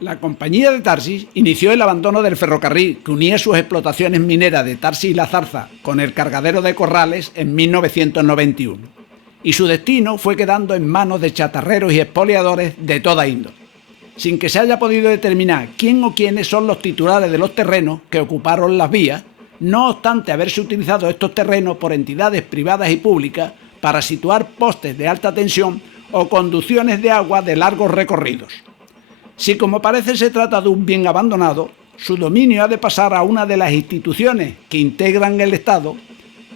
La compañía de Tarsis inició el abandono del ferrocarril que unía sus explotaciones mineras de Tarsis y La Zarza con el cargadero de Corrales en 1991, y su destino fue quedando en manos de chatarreros y expoliadores de toda índole, sin que se haya podido determinar quién o quiénes son los titulares de los terrenos que ocuparon las vías, no obstante haberse utilizado estos terrenos por entidades privadas y públicas para situar postes de alta tensión o conducciones de agua de largos recorridos. Si como parece se trata de un bien abandonado, su dominio ha de pasar a una de las instituciones que integran el Estado,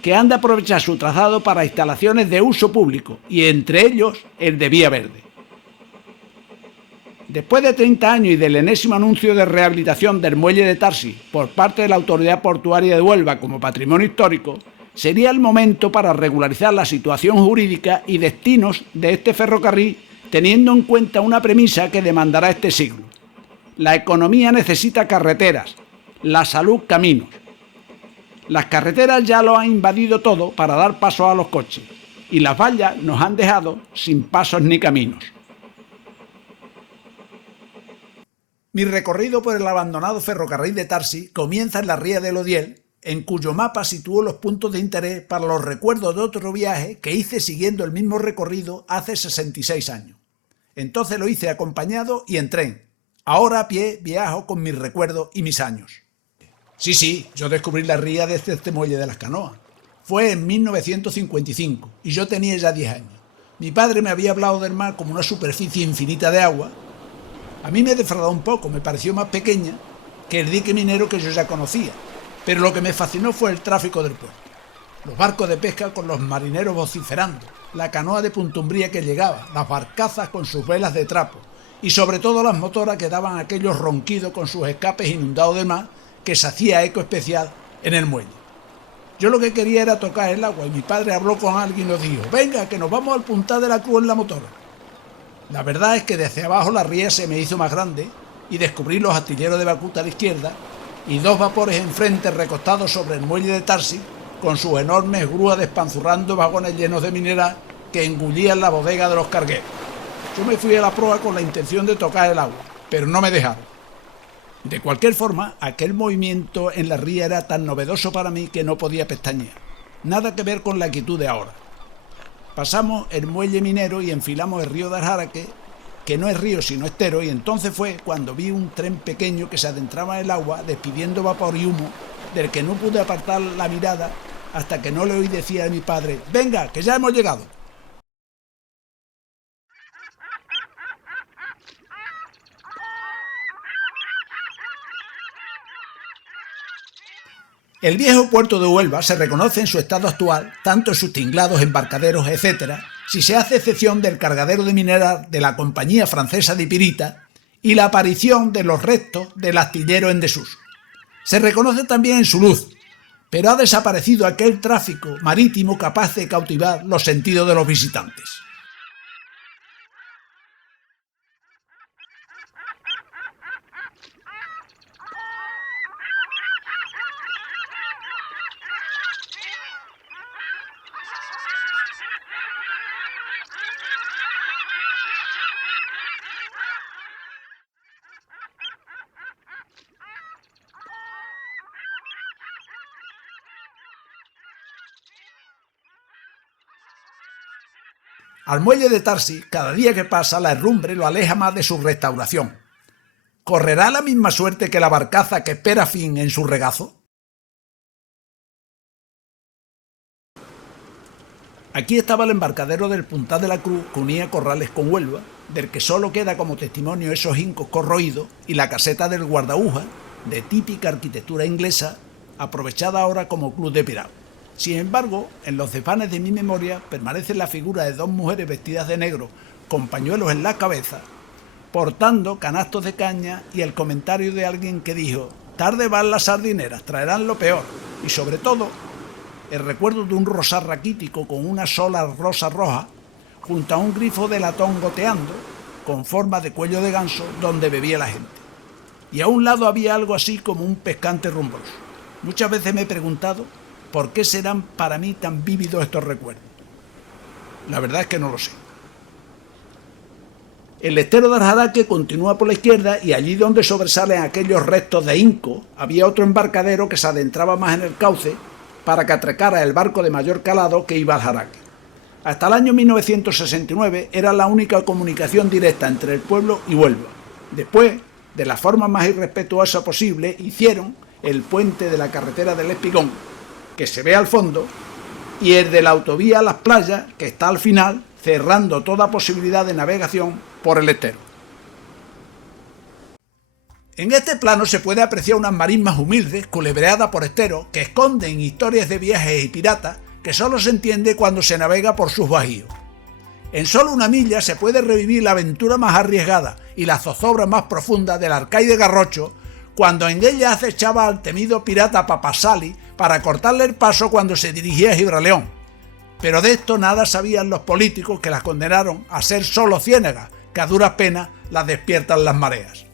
que han de aprovechar su trazado para instalaciones de uso público, y entre ellos el de Vía Verde. Después de 30 años y del enésimo anuncio de rehabilitación del muelle de Tarsis por parte de la Autoridad Portuaria de Huelva como patrimonio histórico, sería el momento para regularizar la situación jurídica y destinos de este ferrocarril, teniendo en cuenta una premisa que demandará este siglo. La economía necesita carreteras, la salud caminos. Las carreteras ya lo han invadido todo para dar paso a los coches, y las vallas nos han dejado sin pasos ni caminos. Mi recorrido por el abandonado ferrocarril de Tarsis comienza en la ría del Odiel, en cuyo mapa sitúo los puntos de interés para los recuerdos de otro viaje que hice siguiendo el mismo recorrido hace 66 años. Entonces lo hice acompañado y en tren. Ahora a pie viajo con mis recuerdos y mis años. Sí, yo descubrí la ría desde este muelle de las Canoas. Fue en 1955 y yo tenía ya 10 años. Mi padre me había hablado del mar como una superficie infinita de agua. A mí me defraudó un poco, me pareció más pequeña que el dique minero que yo ya conocía, pero lo que me fascinó fue el tráfico del puerto. Los barcos de pesca con los marineros vociferando, la canoa de Punta Umbría que llegaba, las barcazas con sus velas de trapo y sobre todo las motoras que daban aquellos ronquidos con sus escapes inundados de mar que se hacía eco especial en el muelle. Yo lo que quería era tocar el agua y mi padre habló con alguien y nos dijo: venga, que nos vamos al Puntal de la Cruz en la motora. La verdad es que desde abajo la ría se me hizo más grande y descubrí los astilleros de Bacuta a la izquierda y dos vapores enfrente recostados sobre el muelle de Tarsis con sus enormes grúas despanzurrando vagones llenos de mineral que engullían la bodega de los cargueros. Yo me fui a la proa con la intención de tocar el agua, pero no me dejaron. De cualquier forma, aquel movimiento en la ría era tan novedoso para mí que no podía pestañear. Nada que ver con la quietud de ahora. Pasamos el muelle minero y enfilamos el río de Aljaraque, que no es río sino estero, y entonces fue cuando vi un tren pequeño que se adentraba en el agua despidiendo vapor y humo, del que no pude apartar la mirada hasta que no le oí decir a mi padre: venga, que ya hemos llegado. El viejo puerto de Huelva se reconoce en su estado actual, tanto en sus tinglados, embarcaderos, etc., si se hace excepción del cargadero de mineral de la Compañía Francesa de Pirita y la aparición de los restos del astillero en desuso. Se reconoce también en su luz, pero ha desaparecido aquel tráfico marítimo capaz de cautivar los sentidos de los visitantes. Al muelle de Tarsis, cada día que pasa, la herrumbre lo aleja más de su restauración. ¿Correrá la misma suerte que la barcaza que espera fin en su regazo? Aquí estaba el embarcadero del Puntal de la Cruz que unía Corrales con Huelva, del que solo queda como testimonio esos hincos corroídos y la caseta del Guardaúja, de típica arquitectura inglesa, aprovechada ahora como club de piratas. Sin embargo, en los desvanes de mi memoria permanece la figura de dos mujeres vestidas de negro con pañuelos en la cabeza, portando canastos de caña y el comentario de alguien que dijo: «Tarde van las sardineras, traerán lo peor», y sobre todo el recuerdo de un rosal raquítico con una sola rosa roja junto a un grifo de latón goteando con forma de cuello de ganso donde bebía la gente. Y a un lado había algo así como un pescante rumbroso. Muchas veces me he preguntado por qué serán para mí tan vívidos estos recuerdos. La verdad es que no lo sé. El estero de Aljaraque continúa por la izquierda y allí donde sobresalen aquellos restos de Inco había otro embarcadero que se adentraba más en el cauce para que atracara el barco de mayor calado que iba a Aljaraque. Hasta el año 1969 era la única comunicación directa entre el pueblo y Huelva. Después, de la forma más irrespetuosa posible, hicieron el puente de la carretera del Espigón, que se ve al fondo, y el de la autovía a Las Playas, que está al final, cerrando toda posibilidad de navegación por el estero. En este plano se puede apreciar unas marismas humildes, culebreadas por esteros, que esconden historias de viajes y piratas que solo se entiende cuando se navega por sus bajíos. En solo una milla se puede revivir la aventura más arriesgada y la zozobra más profunda del Arcaide Garrocho, cuando en ella acechaba al temido pirata Papasali para cortarle el paso cuando se dirigía a Gibraleón. Pero de esto nada sabían los políticos que las condenaron a ser solo ciénegas, que a duras penas las despiertan las mareas.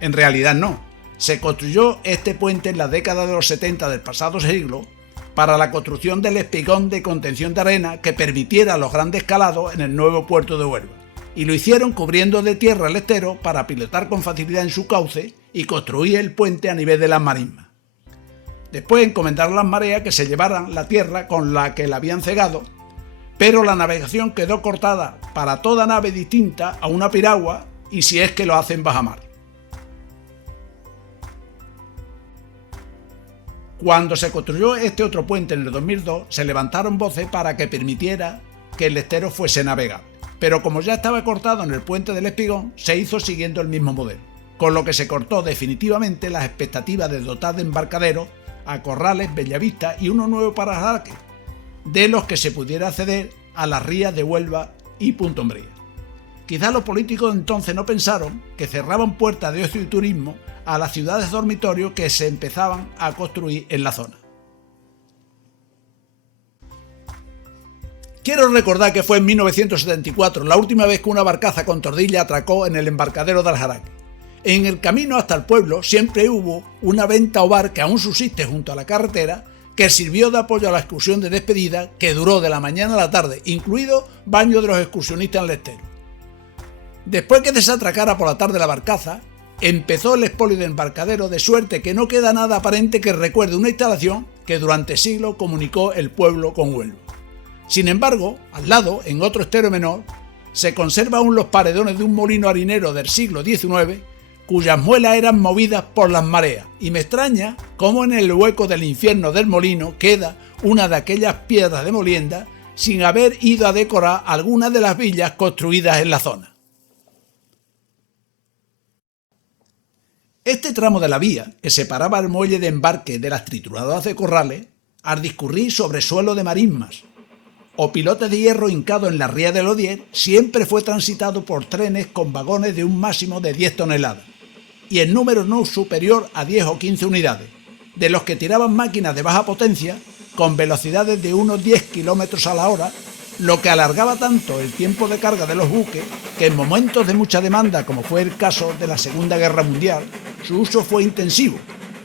En realidad no. Se construyó este puente en la década de los 70 del pasado siglo para la construcción del espigón de contención de arena que permitiera los grandes calados en el nuevo puerto de Huelva. Y lo hicieron cubriendo de tierra el estero para pilotar con facilidad en su cauce y construir el puente a nivel de las marismas. Después encomendaron las mareas que se llevaran la tierra con la que la habían cegado, pero la navegación quedó cortada para toda nave distinta a una piragua y si es que lo hacen bajamar. Cuando se construyó este otro puente en el 2002, se levantaron voces para que permitiera que el estero fuese navegable. Pero como ya estaba cortado en el puente del Espigón, se hizo siguiendo el mismo modelo, con lo que se cortó definitivamente las expectativas de dotar de embarcaderos a Corrales, Bellavista y uno nuevo para Aljaraque, de los que se pudiera acceder a las rías de Huelva y Punta Umbría. Quizás los políticos de entonces no pensaron que cerraban puertas de ocio y turismo a las ciudades dormitorios que se empezaban a construir en la zona. Quiero recordar que fue en 1974 la última vez que una barcaza con tordilla atracó en el embarcadero de Aljaraque. En el camino hasta el pueblo siempre hubo una venta o bar que aún subsiste junto a la carretera, que sirvió de apoyo a la excursión de despedida que duró de la mañana a la tarde, incluido baño de los excursionistas en el estero. Después que desatracara por la tarde la barcaza, empezó el expolio del embarcadero, de suerte que no queda nada aparente que recuerde una instalación que durante siglos comunicó el pueblo con Huelva. Sin embargo, al lado, en otro estero menor, se conservan aún los paredones de un molino harinero del siglo XIX, cuyas muelas eran movidas por las mareas, y me extraña cómo en el hueco del infierno del molino queda una de aquellas piedras de molienda sin haber ido a decorar algunas de las villas construidas en la zona. Este tramo de la vía, que separaba el muelle de embarque de las trituradoras de Corrales, al discurrir sobre suelo de marismas o pilotes de hierro hincados en la ría del Odier, siempre fue transitado por trenes con vagones de un máximo de 10 toneladas, y en número no superior a 10 o 15 unidades, de los que tiraban máquinas de baja potencia con velocidades de unos 10 km a la hora, lo que alargaba tanto el tiempo de carga de los buques que en momentos de mucha demanda, como fue el caso de la Segunda Guerra Mundial, su uso fue intensivo,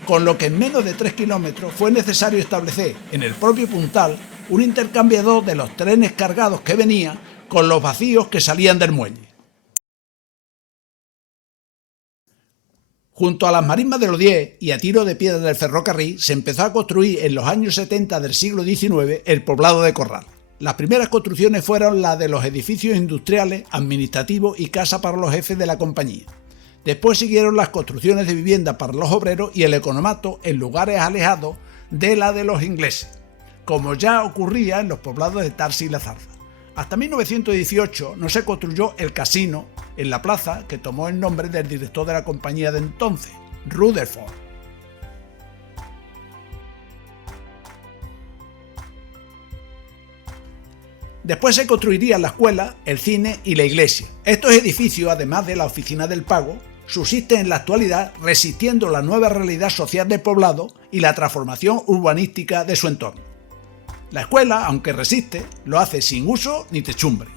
con lo que en menos de 3 kilómetros fue necesario establecer en el propio puntal un intercambiador de los trenes cargados que venían con los vacíos que salían del muelle. Junto a las marismas de los 10 y a tiro de piedra del ferrocarril se empezó a construir en los años 70 del siglo XIX el poblado de Corral. Las primeras construcciones fueron las de los edificios industriales, administrativos y casas para los jefes de la compañía. Después siguieron las construcciones de vivienda para los obreros y el economato en lugares alejados de la de los ingleses, como ya ocurría en los poblados de Tarsi y La Zarza. Hasta 1918 no se construyó el casino en la plaza que tomó el nombre del director de la compañía de entonces, Rutherford. Después se construirían la escuela, el cine y la iglesia. Estos edificios, además de la oficina del pago, subsisten en la actualidad resistiendo la nueva realidad social del poblado y la transformación urbanística de su entorno. La escuela, aunque resiste, lo hace sin uso ni techumbre.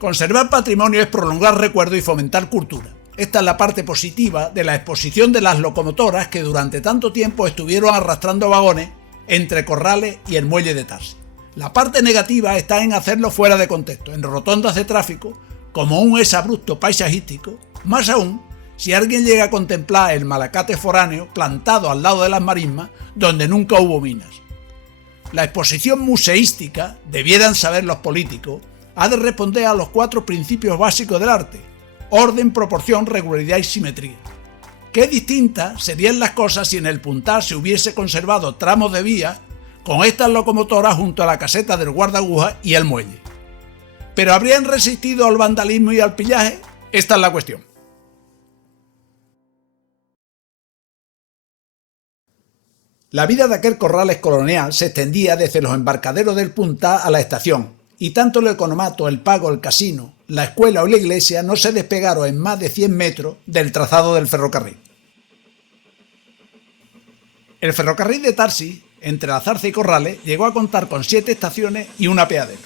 Conservar patrimonio es prolongar recuerdo y fomentar cultura. Esta es la parte positiva de la exposición de las locomotoras que durante tanto tiempo estuvieron arrastrando vagones entre Corrales y el muelle de Tarsi. La parte negativa está en hacerlo fuera de contexto, en rotondas de tráfico, como un exabrupto paisajístico, más aún si alguien llega a contemplar el Malacate foráneo plantado al lado de las marismas donde nunca hubo minas. La exposición museística, debieran saber los políticos, ha de responder a los 4 principios básicos del arte: orden, proporción, regularidad y simetría. Qué distintas serían las cosas si en el Puntal se hubiese conservado tramos de vía con estas locomotoras junto a la caseta del guardagujas y el muelle. ¿Pero habrían resistido al vandalismo y al pillaje? Esta es la cuestión. La vida de aquel Corrales colonial se extendía desde los embarcaderos del Puntal a la estación, y tanto el economato, el pago, el casino, la escuela o la iglesia no se despegaron en más de 100 metros del trazado del ferrocarril. El ferrocarril de Tarsi, entre La Zarza y Corrales, llegó a contar con 7 estaciones y un apeadero.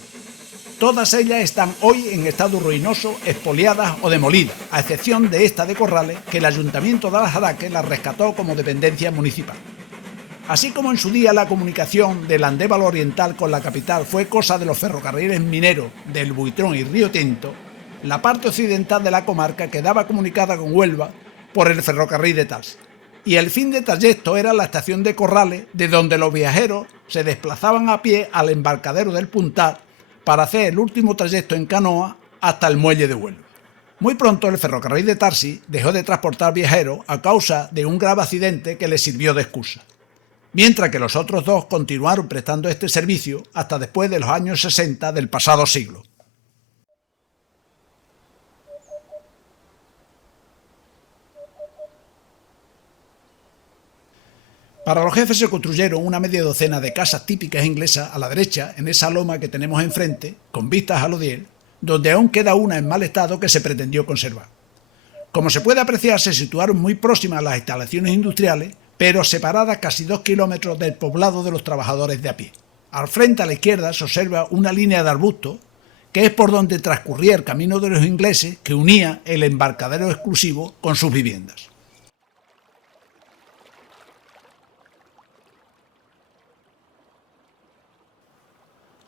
Todas ellas están hoy en estado ruinoso, expoliadas o demolidas, a excepción de esta de Corrales, que el Ayuntamiento de Aljaraque la rescató como dependencia municipal. Así como en su día la comunicación del Andévalo Oriental con la capital fue cosa de los ferrocarriles mineros del Buitrón y Río Tinto, la parte occidental de la comarca quedaba comunicada con Huelva por el ferrocarril de Tarsi. Y el fin de trayecto era la estación de Corrales, de donde los viajeros se desplazaban a pie al embarcadero del Puntal para hacer el último trayecto en canoa hasta el muelle de Huelva. Muy pronto el ferrocarril de Tarsi dejó de transportar viajeros a causa de un grave accidente que le sirvió de excusa, mientras que los otros 2 continuaron prestando este servicio hasta después de los años 60 del pasado siglo. Para los jefes se construyeron una media docena de casas típicas inglesas a la derecha, en esa loma que tenemos enfrente, con vistas al Odiel, donde aún queda una en mal estado que se pretendió conservar. Como se puede apreciar, se situaron muy próximas a las instalaciones industriales, pero separadas casi 2 kilómetros del poblado de los trabajadores de a pie. Al frente, a la izquierda, se observa una línea de arbustos, que es por donde transcurría el camino de los ingleses que unía el embarcadero exclusivo con sus viviendas.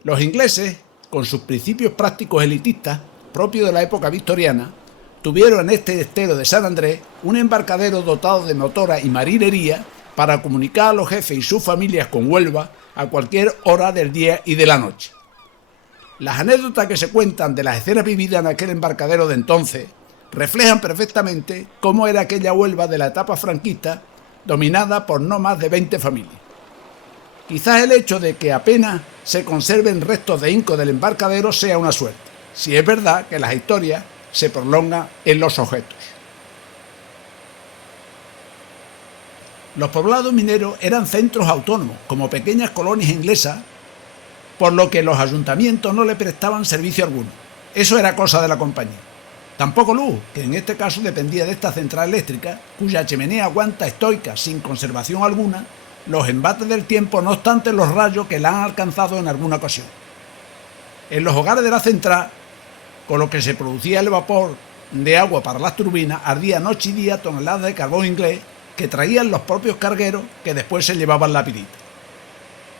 Los ingleses, con sus principios prácticos elitistas, propios de la época victoriana, tuvieron en este estero de San Andrés un embarcadero dotado de motora y marinería para comunicar a los jefes y sus familias con Huelva a cualquier hora del día y de la noche. Las anécdotas que se cuentan de las escenas vividas en aquel embarcadero de entonces reflejan perfectamente cómo era aquella Huelva de la etapa franquista, dominada por no más de 20 familias. Quizás el hecho de que apenas se conserven restos de hinco del embarcadero sea una suerte, si es verdad que las historias se prolongan en los objetos. Los poblados mineros eran centros autónomos, como pequeñas colonias inglesas, por lo que los ayuntamientos no le prestaban servicio alguno. Eso era cosa de la compañía. Tampoco luz, que en este caso dependía de esta central eléctrica, cuya chimenea aguanta estoica sin conservación alguna los embates del tiempo, no obstante los rayos que la han alcanzado en alguna ocasión. En los hogares de la central, con lo que se producía el vapor de agua para las turbinas, ardía noche y día toneladas de carbón inglés que traían los propios cargueros que después se llevaban la pirita.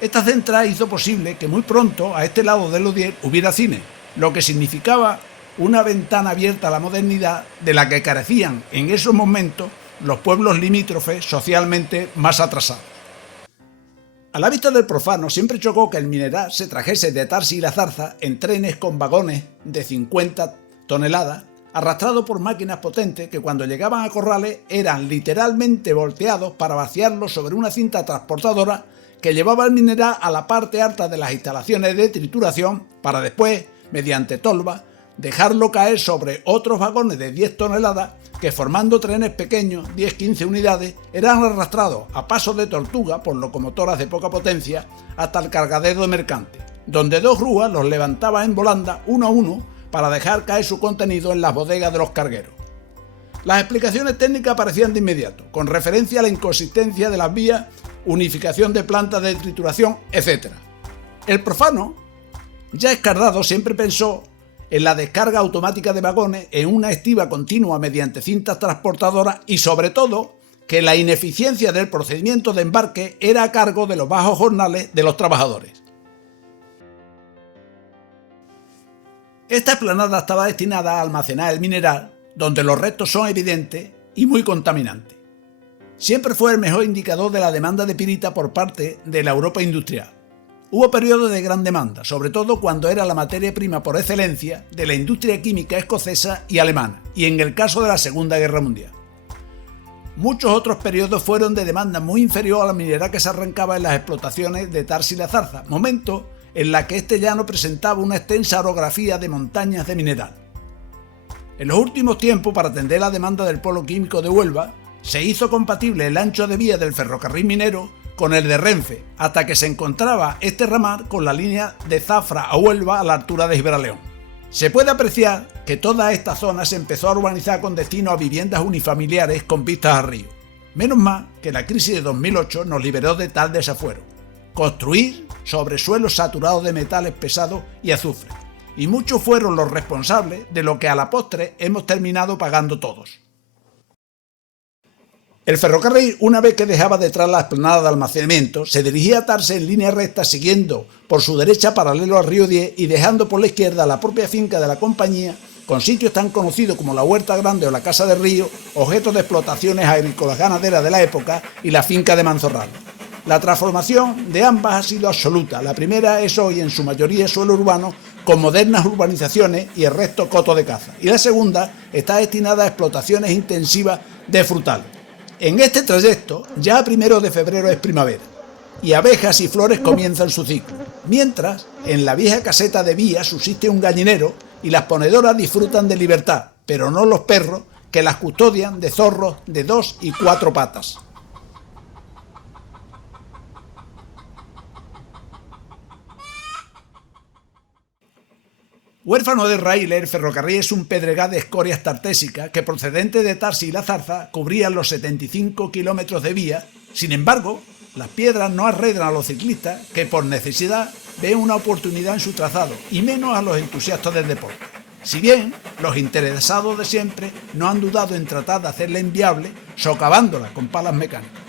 Esta central hizo posible que muy pronto a este lado del Odiel hubiera cine, lo que significaba una ventana abierta a la modernidad de la que carecían en esos momentos los pueblos limítrofes socialmente más atrasados. A la vista del profano siempre chocó que el mineral se trajese de Tarsi y La Zarza en trenes con vagones de 50 toneladas, arrastrados por máquinas potentes que cuando llegaban a Corrales eran literalmente volteados para vaciarlos sobre una cinta transportadora que llevaba el mineral a la parte alta de las instalaciones de trituración para después, mediante tolva, dejarlo caer sobre otros vagones de 10 toneladas que, formando trenes pequeños, 10-15 unidades, eran arrastrados a paso de tortuga por locomotoras de poca potencia hasta el cargadero de mercantes, donde 2 grúas los levantaban en volanda uno a uno para dejar caer su contenido en las bodegas de los cargueros. Las explicaciones técnicas aparecían de inmediato, con referencia a la inconsistencia de las vías, unificación de plantas de trituración, etc. El profano, ya escardado, siempre pensó en la descarga automática de vagones, en una estiba continua mediante cintas transportadoras y, sobre todo, que la ineficiencia del procedimiento de embarque era a cargo de los bajos jornales de los trabajadores. Esta explanada estaba destinada a almacenar el mineral, donde los restos son evidentes y muy contaminantes. Siempre fue el mejor indicador de la demanda de pirita por parte de la Europa industrial. Hubo periodos de gran demanda, sobre todo cuando era la materia prima por excelencia de la industria química escocesa y alemana, y en el caso de la Segunda Guerra Mundial. Muchos otros periodos fueron de demanda muy inferior a la mineral que se arrancaba en las explotaciones de Tarsi y La Zarza, momento en la que este llano presentaba una extensa orografía de montañas de mineral. En los últimos tiempos, para atender la demanda del polo químico de Huelva, se hizo compatible el ancho de vía del ferrocarril minero con el de Renfe, hasta que se encontraba este ramal con la línea de Zafra a Huelva a la altura de Gibraleón. Se puede apreciar que toda esta zona se empezó a urbanizar con destino a viviendas unifamiliares con vistas al río. Menos mal que la crisis de 2008 nos liberó de tal desafuero. Construir sobre suelos saturados de metales pesados y azufre. Y muchos fueron los responsables de lo que a la postre hemos terminado pagando todos. El ferrocarril, una vez que dejaba detrás la explanada de almacenamiento, se dirigía a Tarse en línea recta siguiendo por su derecha paralelo al río Diez y dejando por la izquierda la propia finca de la compañía, con sitios tan conocidos como la Huerta Grande o la Casa del Río, objetos de explotaciones agrícolas ganaderas de la época, y la finca de Manzorral. La transformación de ambas ha sido absoluta. La primera es hoy en su mayoría suelo urbano con modernas urbanizaciones y el resto coto de caza, y la segunda está destinada a explotaciones intensivas de frutales. En este trayecto, ya a 1 de febrero es primavera, y abejas y flores comienzan su ciclo, mientras en la vieja caseta de vía subsiste un gallinero y las ponedoras disfrutan de libertad, pero no los perros que las custodian de zorros de 2 y 4 patas. Huérfano de raíles, el ferrocarril es un pedregal de escorias tartésicas que, procedente de Tarsi y La Zarza, cubrían los 75 kilómetros de vía. Sin embargo, las piedras no arredran a los ciclistas que, por necesidad, ven una oportunidad en su trazado, y menos a los entusiastas del deporte. Si bien los interesados de siempre no han dudado en tratar de hacerla inviable, socavándola con palas mecánicas.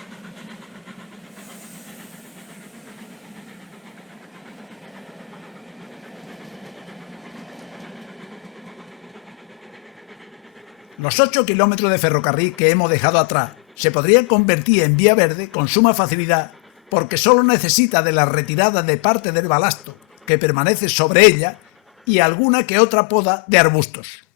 Los 8 kilómetros de ferrocarril que hemos dejado atrás se podrían convertir en vía verde con suma facilidad, porque solo necesita de la retirada de parte del balasto que permanece sobre ella y alguna que otra poda de arbustos.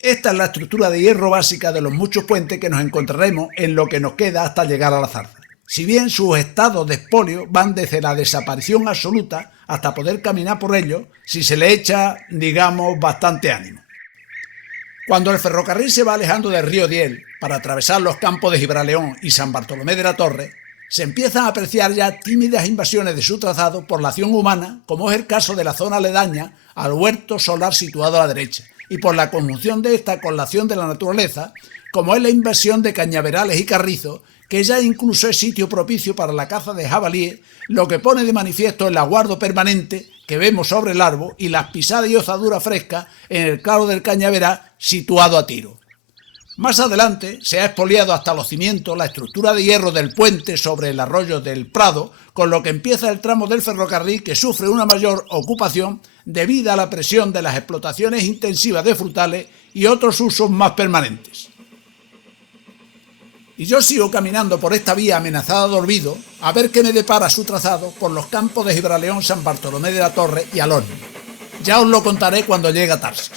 Esta es la estructura de hierro básica de los muchos puentes que nos encontraremos en lo que nos queda hasta llegar a La Zarza. Si bien sus estados de expolio van desde la desaparición absoluta hasta poder caminar por ellos si se le echa, digamos, bastante ánimo. Cuando el ferrocarril se va alejando del río Diel para atravesar los campos de Gibraleón y San Bartolomé de la Torre, se empiezan a apreciar ya tímidas invasiones de su trazado por la acción humana, como es el caso de la zona aledaña al huerto solar situado a la derecha, y por la conjunción de esta con la acción de la naturaleza, como es la invasión de cañaverales y carrizos, que ya incluso es sitio propicio para la caza de jabalíes, lo que pone de manifiesto el aguardo permanente que vemos sobre el árbol y las pisadas y ozaduras frescas en el claro del cañaveral situado a tiro. Más adelante se ha expoliado hasta los cimientos la estructura de hierro del puente sobre el arroyo del Prado, con lo que empieza el tramo del ferrocarril que sufre una mayor ocupación debido a la presión de las explotaciones intensivas de frutales y otros usos más permanentes. Y yo sigo caminando por esta vía amenazada de olvido a ver qué me depara su trazado por los campos de Gibraleón, San Bartolomé de la Torre y Alhorno. Ya os lo contaré cuando llegue a Tarsis.